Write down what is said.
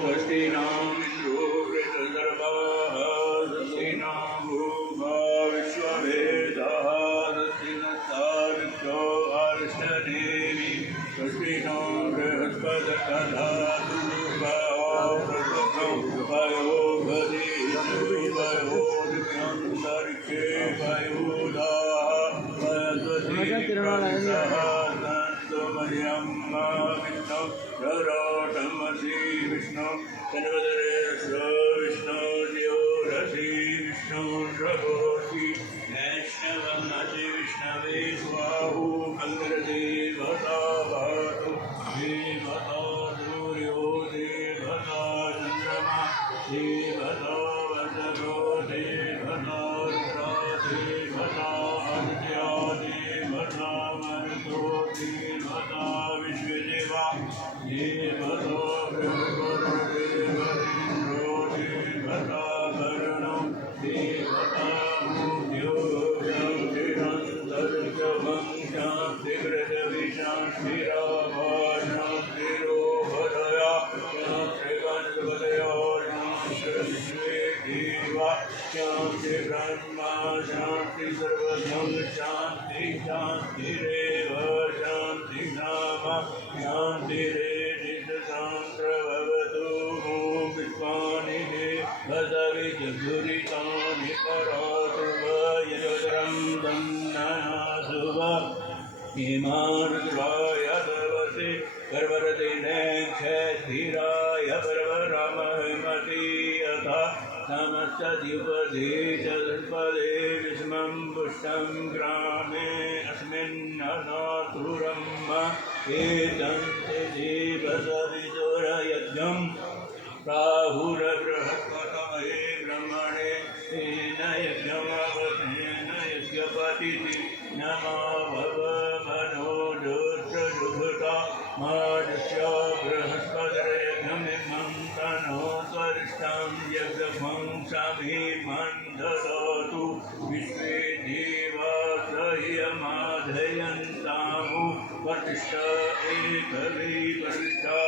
स्वस्तिनामिन्द्रो वृत्रसर्वाः स्वस्तिनामूर्धा विश्ववेदाः स्वस्तिनस्तार्क्ष्यो अरिष्टनेमि स्वस्तिनो बृहस्पतिर्दधातु वयोगदीर्घयोगदीर्घयोदिभ्यन्तरिक्षे वयोदाः वयस्वतीर्षः विष्णु ररोटमसि विष्णु तन्वदरेश्व विष्णु ज्योरसि विष्णु रघोषि वैष्णवमसि विष्णवे स्वाहु कल्मरदेवता भातु देवता सूर्यो देवता चन्द्रमा देवता वसवो देवता रुद्रा देवता आदित्या देवता मरुतो देवता विश्वदेवा देवता बृहस्पतिर्देवेन्द्रो देवता वरुणो देवता भूयो शान्तिरन्तरिक्षमं शान्तिपृथिवीशान्तिराभा शान्तिरोभदया शान्तिगणपतयो शान्तिर्विश्वे देवा शान्तिर्ब्रह्मा शान्ति सर्वधं शान्ति शान्तिरेव शान्तिनाम शान्तिरेधिशान्त्रभवतु विश्वानि भसविजदुरितानि करातु वयजरं दन्ननासु वा हिमारुद्राय तवसि पर्वते नक्षत्रिराय पर्वरामहमति यथा समस्तद्युपदे चतुष्पदे विस्मं पुष्टं ग्रामे अस्मिन्ननातुरं एतन्ते देवसवितुरयज्ञं प्राहुरबृहस्पतये ब्रह्मणे तेन यज्ञमवतेन यज्ञपतिति नमो भव मनो दुर्जुभुता मादस्य बृहस्पतिर्यज्ञमिमं तनो स्वरिष्ठं यज्ञं समीमं ददातु विश्वे देवा सह्यमाधयन्तामु प्रतिष्ठा एकवे प्रतिष्ठा